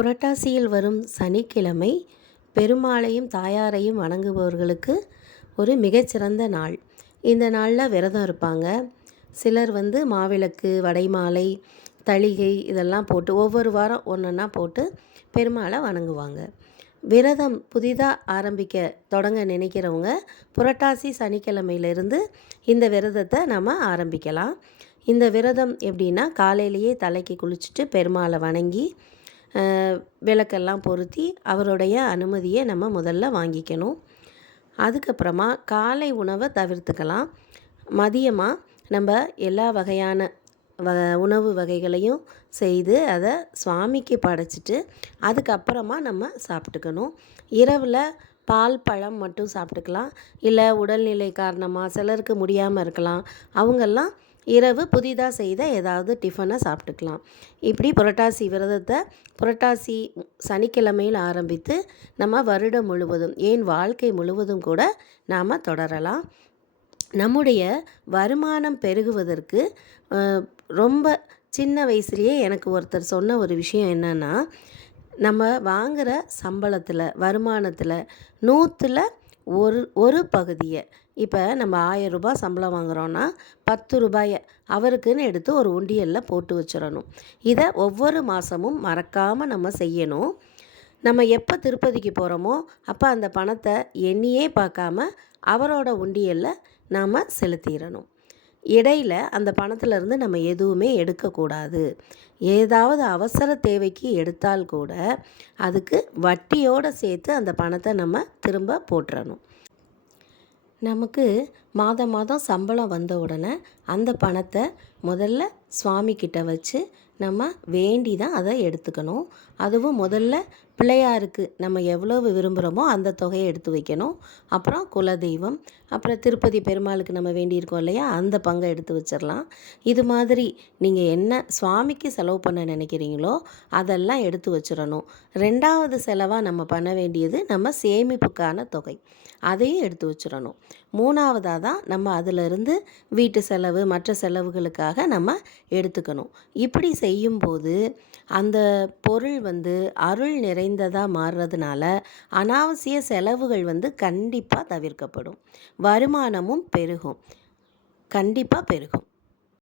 புரட்டாசியில் வரும் சனிக்கிழமை பெருமாளையும் தாயாரையும் வணங்குபவர்களுக்கு ஒரு மிகச்சிறந்த நாள். இந்த நாளில் விரதம் இருப்பாங்க. சிலர் வந்து மாவிளக்கு வடைமாலை தளிகை இதெல்லாம் போட்டு ஒவ்வொரு வாரம் ஒன்றுன்னா போட்டு பெருமாளை வணங்குவாங்க. விரதம் புதிதாக ஆரம்பிக்க தொடங்க நினைக்கிறவங்க புரட்டாசி சனிக்கிழமையிலிருந்து இந்த விரதத்தை நம்ம ஆரம்பிக்கலாம். இந்த விரதம் எப்படின்னா காலையிலேயே தலைக்கு குளிச்சுட்டு பெருமாளை வணங்கி விளக்கெல்லாம் பொருத்தி அவருடைய அனுமதியை நம்ம முதல்ல வாங்கிக்கணும். அதுக்கப்புறமா காலை உணவை தவிர்த்துக்கலாம். மதியமாக நம்ம எல்லா வகையான வ உணவு வகைகளையும் செய்து அதை சுவாமிக்கு படைச்சிட்டு அதுக்கப்புறமா நம்ம சாப்பிட்டுக்கணும். இரவில் பால் பழம் மட்டும் சாப்பிட்டுக்கலாம். இல்லை உடல்நிலை காரணமாக சிலருக்கு முடியாமல் இருக்கலாம். அவங்கெல்லாம் இரவு புதிதாக செய்த ஏதாவது டிஃபனை சாப்பிட்டுக்கலாம். இப்படி புரட்டாசி விரதத்தை புரட்டாசி சனிக்கிழமையில் ஆரம்பித்து நம்ம வருடம் முழுவதும் ஏன் வாழ்க்கை முழுவதும் கூட நாம் தொடரலாம். நம்முடைய வருமானம் பெருகுவதற்கு ரொம்ப சின்ன வயசுலேயே எனக்கு ஒருத்தர் சொன்ன ஒரு விஷயம் என்னென்னா நம்ம வாங்குகிற சம்பளத்தில் வருமானத்தில் நூற்றில் ஒரு ஒரு பகுதியை. இப்போ நம்ம ஆயிரம் ரூபாய் சம்பளம் வாங்குகிறோன்னா பத்து ரூபாயை அவருக்குன்னு எடுத்து ஒரு உண்டியலில் போட்டு வச்சிடணும். இதை ஒவ்வொரு மாதமும் மறக்காமல் நம்ம செய்யணும். நம்ம எப்போ திருப்பதிக்கு போகிறோமோ அப்போ அந்த பணத்தை எண்ணியே பார்க்காம அவரோட உண்டியலில் நாம் செலுத்திடணும். இடையில் அந்த பணத்திலேருந்து நம்ம எதுவுமே எடுக்கக்கூடாது. ஏதாவது அவசர தேவைக்கு எடுத்தால் கூட அதுக்கு வட்டியோடு சேர்த்து அந்த பணத்தை நம்ம திரும்ப போட்டுறணும் நமக்கு மாதம் மாதம் சம்பளம் வந்த உடனே அந்த பணத்தை முதல்ல சுவாமிக்கிட்ட வச்சு நம்ம வேண்டி தான் அதை எடுத்துக்கணும். அதுவும் முதல்ல பிள்ளையாருக்கு நம்ம எவ்வளவு விரும்புகிறோமோ அந்த தொகையை எடுத்து வைக்கணும். அப்புறம் குலதெய்வம் அப்புறம் திருப்பதி பெருமாளுக்கு நம்ம வேண்டியிருக்கோம் இல்லையா அந்த பங்கை எடுத்து வச்சிடலாம் இது மாதிரி நீங்கள் என்ன சுவாமிக்கு செலவு பண்ண நினைக்கிறீங்களோ அதெல்லாம் எடுத்து வச்சிடணும் ரெண்டாவது செலவாக நம்ம பண்ண வேண்டியது நம்ம சேமிப்புக்கான தொகை. அதையும் எடுத்து வச்சிடணும் மூணாவதாக தான் நம்ம அதிலிருந்து வீட்டு செலவு மற்ற செலவுகளுக்காக நம்ம எடுத்துக்கணும். இப்படி செய்யும்போது அந்த பொருள் வந்து அருள் நிறைந்ததாக மாறுறதுனால அனாவசிய செலவுகள் வந்து கண்டிப்பாக தவிர்க்கப்படும். வருமானமும் பெருகும். கண்டிப்பாக பெருகும்.